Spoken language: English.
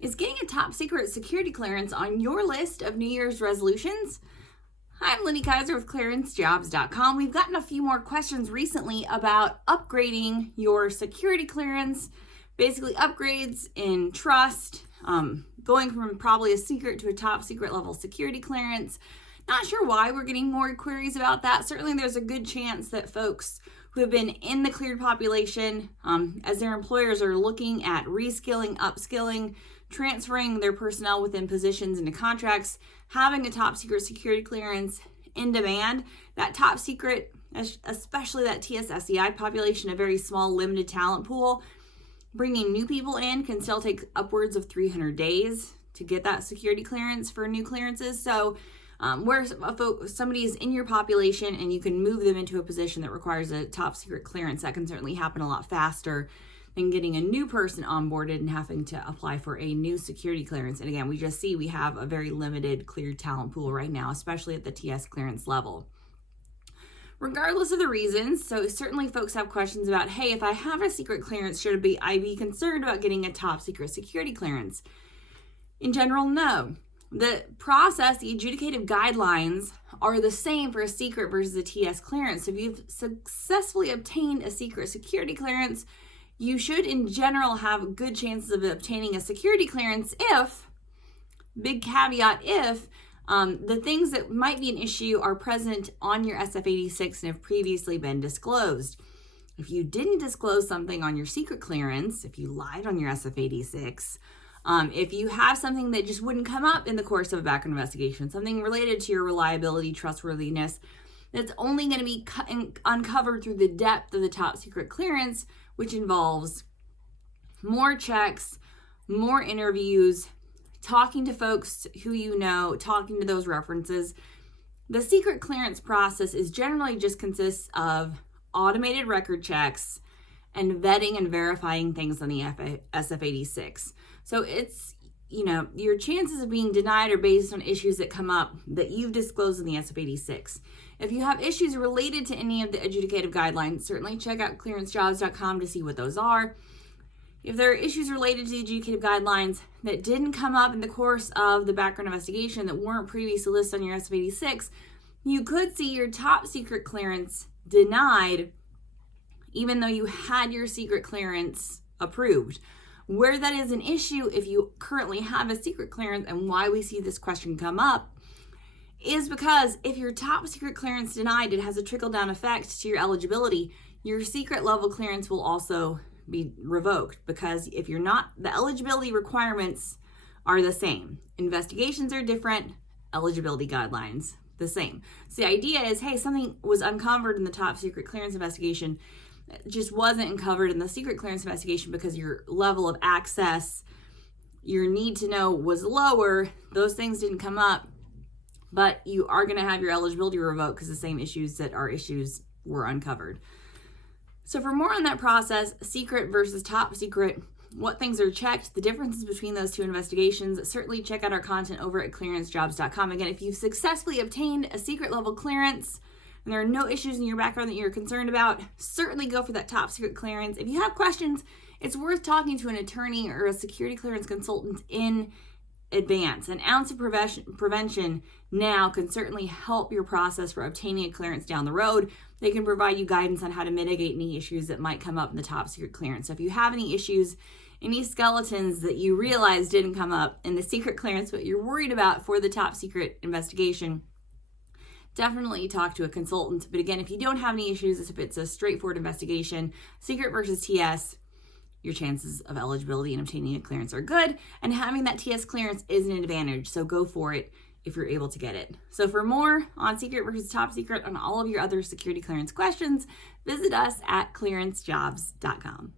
Is getting a top secret security clearance on your list of New Year's resolutions? Hi, I'm Lenny Kaiser with clearancejobs.com. We've gotten a few more questions recently about upgrading your security clearance, basically upgrades in trust, going from probably a secret to a top secret level security clearance. Not sure why we're getting more queries about that. Certainly there's a good chance that folks who have been in the cleared population, as their employers are looking at reskilling, upskilling, transferring their personnel within positions into contracts, having a top secret security clearance in demand. That top secret, especially that TS-SCI population, a very small limited talent pool, bringing new people in can still take upwards of 300 days to get that security clearance for new clearances. So where somebody is in your population and you can move them into a position that requires a top secret clearance, that can certainly happen a lot faster than getting a new person onboarded and having to apply for a new security clearance. And again, we just see we have a very limited cleared talent pool right now, especially at the TS clearance level. Regardless of the reasons, so certainly folks have questions about, hey, if I have a secret clearance, should I be concerned about getting a top secret security clearance? In general, no. The process, the adjudicative guidelines are the same for a secret versus a TS clearance. So if you've successfully obtained a secret security clearance, you should in general have good chances of obtaining a security clearance if, big caveat, if the things that might be an issue are present on your SF-86 and have previously been disclosed. If you didn't disclose something on your secret clearance, if you lied on your SF-86, if you have something that just wouldn't come up in the course of a background investigation, something related to your reliability, trustworthiness, that's only going to be uncovered through the depth of the top secret clearance, which involves more checks, more interviews, talking to folks who you know, talking to those references. The secret clearance process is generally just consists of automated record checks and vetting and verifying things on the SF-86. So it's, your chances of being denied are based on issues that come up that you've disclosed in the SF-86. If you have issues related to any of the adjudicative guidelines, certainly check out clearancejobs.com to see what those are. If there are issues related to the adjudicative guidelines that didn't come up in the course of the background investigation that weren't previously listed on your SF-86, you could see your top secret clearance denied even though you had your secret clearance approved. Where that is an issue if you currently have a secret clearance, and why we see this question come up, is because if your top secret clearance denied, it has a trickle-down effect to your eligibility. Your secret level clearance will also be revoked, because if you're not, the eligibility requirements are the same. Investigations are different, eligibility guidelines the same. So the idea is, hey, something was uncovered in the top secret clearance investigation, just wasn't uncovered in the secret clearance investigation because your level of access, your need to know was lower. Those things didn't come up, but you are going to have your eligibility revoked because the same issues that are issues were uncovered. So for more on that process, secret versus top secret, what things are checked, the differences between those two investigations, certainly check out our content over at clearancejobs.com. Again, if you've successfully obtained a secret level clearance and there are no issues in your background that you're concerned about, certainly go for that top secret clearance. If you have questions, it's worth talking to an attorney or a security clearance consultant in advance. An ounce of prevention now can certainly help your process for obtaining a clearance down the road. They can provide you guidance on how to mitigate any issues that might come up in the top secret clearance. So if you have any issues, any skeletons that you realize didn't come up in the secret clearance, but you're worried about for the top secret investigation, definitely talk to a consultant. But again, if you don't have any issues, if it's a straightforward investigation, secret versus TS, your chances of eligibility and obtaining a clearance are good. And having that TS clearance is an advantage. So go for it if you're able to get it. So for more on secret versus top secret, on all of your other security clearance questions, visit us at clearancejobs.com.